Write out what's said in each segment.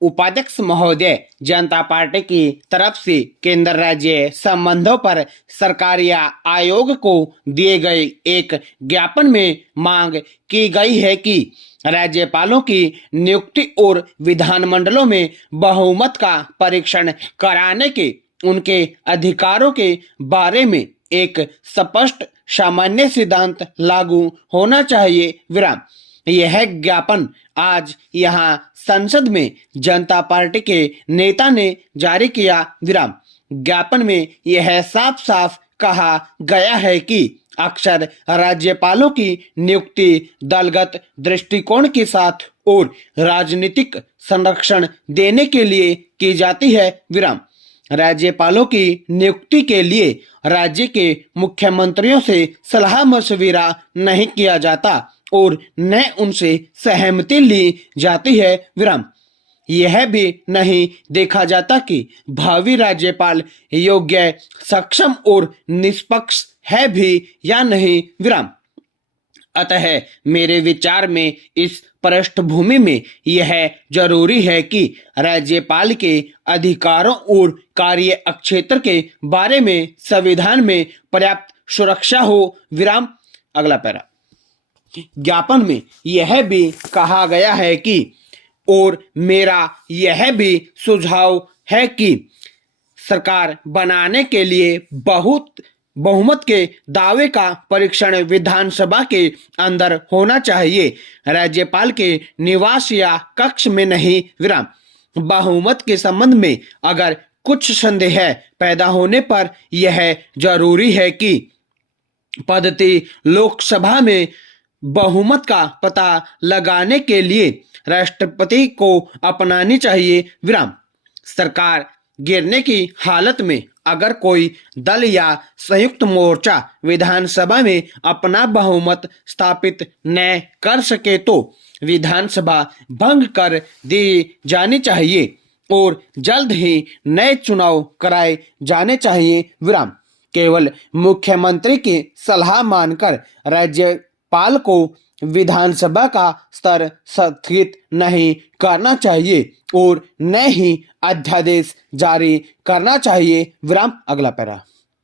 उपाध्यक्ष महोदय, जनता पार्टी की तरफ से केंद्र राज्य संबंधों पर सरकारी आयोग को दिए गए एक ज्ञापन में मांग की गई है कि राज्यपालों की नियुक्ति और विधानमंडलों में बहुमत का परीक्षण कराने के उनके अधिकारों के बारे में एक स्पष्ट सामान्य सिद्धांत लागू होना चाहिए। विराम। यह ज्ञापन आज यहाँ संसद में जनता पार्टी के नेता ने जारी किया। विराम। ज्ञापन में यह साफ साफ कहा गया है कि अक्सर राज्यपालों की नियुक्ति दलगत दृष्टिकोण के साथ और राजनीतिक संरक्षण देने के लिए की जाती है। विराम। राज्यपालों की नियुक्ति के लिए राज्य के मुख्यमंत्रियों से सलाह मशविरा नहीं किया जाता और न उनसे सहमति ली जाती है। विराम। यह भी नहीं देखा जाता कि भावी राज्यपाल योग्य, सक्षम और निष्पक्ष है भी या नहीं। विराम। अतः मेरे विचार में इस पृष्ठभूमि में यह जरूरी है कि राज्यपाल के अधिकारों और कार्य क्षेत्र के बारे में संविधान में पर्याप्त सुरक्षा हो। विराम। अगला पैरा। ज्ञापन में यह भी कहा गया है कि और मेरा यह भी सुझाव है कि सरकार बनाने के लिए बहुमत के दावे का परीक्षण विधानसभा के अंदर होना चाहिए, राज्यपाल के निवास या कक्ष में नहीं। विराम। बहुमत के संबंध में अगर कुछ संदेह पैदा होने पर यह जरूरी है कि पद्धति लोकसभा में बहुमत का पता लगाने के लिए राष्ट्रपति को अपनानी चाहिए। विराम। सरकार गिरने की हालत में अगर कोई दल या संयुक्त मोर्चा विधानसभा में अपना बहुमत स्थापित न कर सके तो विधानसभा भंग कर दी जानी चाहिए और जल्द ही नए चुनाव कराए जाने चाहिए। विराम। केवल मुख्यमंत्री की सलाह मानकर राज्यपाल को विधानसभा का स्तर स्थगित नहीं करना चाहिए और न ही अध्यादेश जारी करना चाहिए। विराम। अगला पैरा।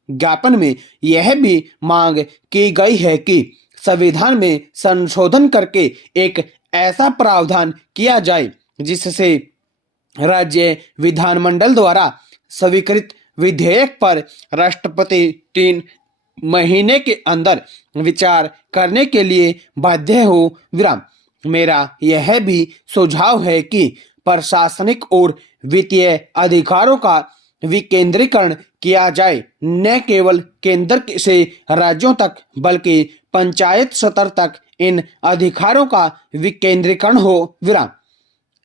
ज्ञापन में यह भी मांग की गई है कि संविधान में संशोधन करके एक ऐसा प्रावधान किया जाए जिससे राज्य विधानमंडल द्वारा स्वीकृत विधेयक पर राष्ट्रपति 3 महीने के अंदर विचार करने के लिए बाध्य हो। विराम। मेरा यह भी सुझाव है कि प्रशासनिक और वित्तीय अधिकारों का विकेंद्रीकरण किया जाए, न केवल केंद्र से राज्यों तक बल्कि पंचायत स्तर तक इन अधिकारों का विकेंद्रीकरण हो। विराम।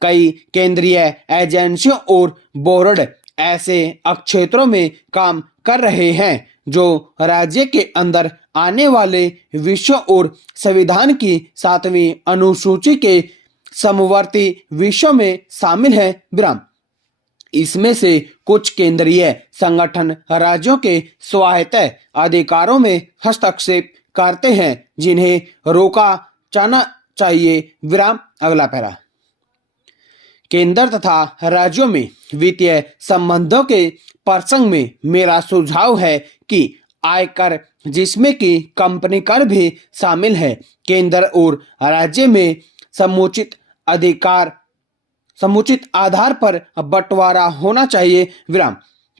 कई केंद्रीय एजेंसियों और बोर्ड ऐसे क्षेत्रों में काम कर रहे हैं जो राज्य के अंदर आने वाले विषयों और संविधान की 7वीं अनुसूची के समवर्ती विषयों में शामिल है। विराम। इसमें से कुछ केंद्रीय संगठन राज्यों के स्वायत्त अधिकारों में हस्तक्षेप करते हैं जिन्हें रोका जाना चाहिए। विराम। अगला पैरा। केंद्र तथा राज्यों में वित्तीय संबंधों के प्रसंग में मेरा सुझाव है कि आयकर, जिसमें कि कंपनी कर भी शामिल है, केंद्र और राज्य में समुचित आधार पर बंटवारा होना चाहिए। विराम।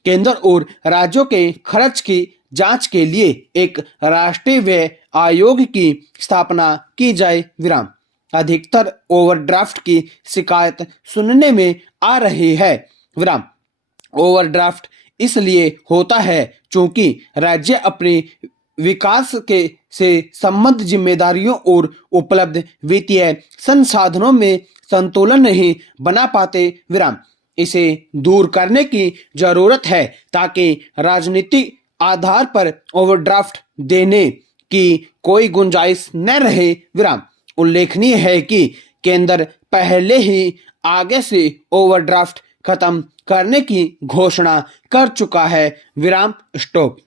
केंद्र और राज्यों के खर्च की जांच के लिए एक राष्ट्रीय व्यय आयोग की स्थापना की जाए। विराम। अधिकतर ओवरड्राफ्ट की शिकायत सुनने में आ रही है। विराम। ओवरड्राफ्ट इसलिए होता है क्योंकि राज्य अपने विकास के से संबद्ध जिम्मेदारियों और उपलब्ध वित्तीय संसाधनों में संतुलन नहीं बना पाते। विराम। इसे दूर करने की जरूरत है ताकि राजनीतिक आधार पर ओवरड्राफ्ट देने की कोई गुंजाइश न रहे। विराम। उल्लेखनीय है कि केंद्र पहले ही आगे से ओवरड्राफ्ट खत्म करने की घोषणा कर चुका है। विराम। स्टॉप।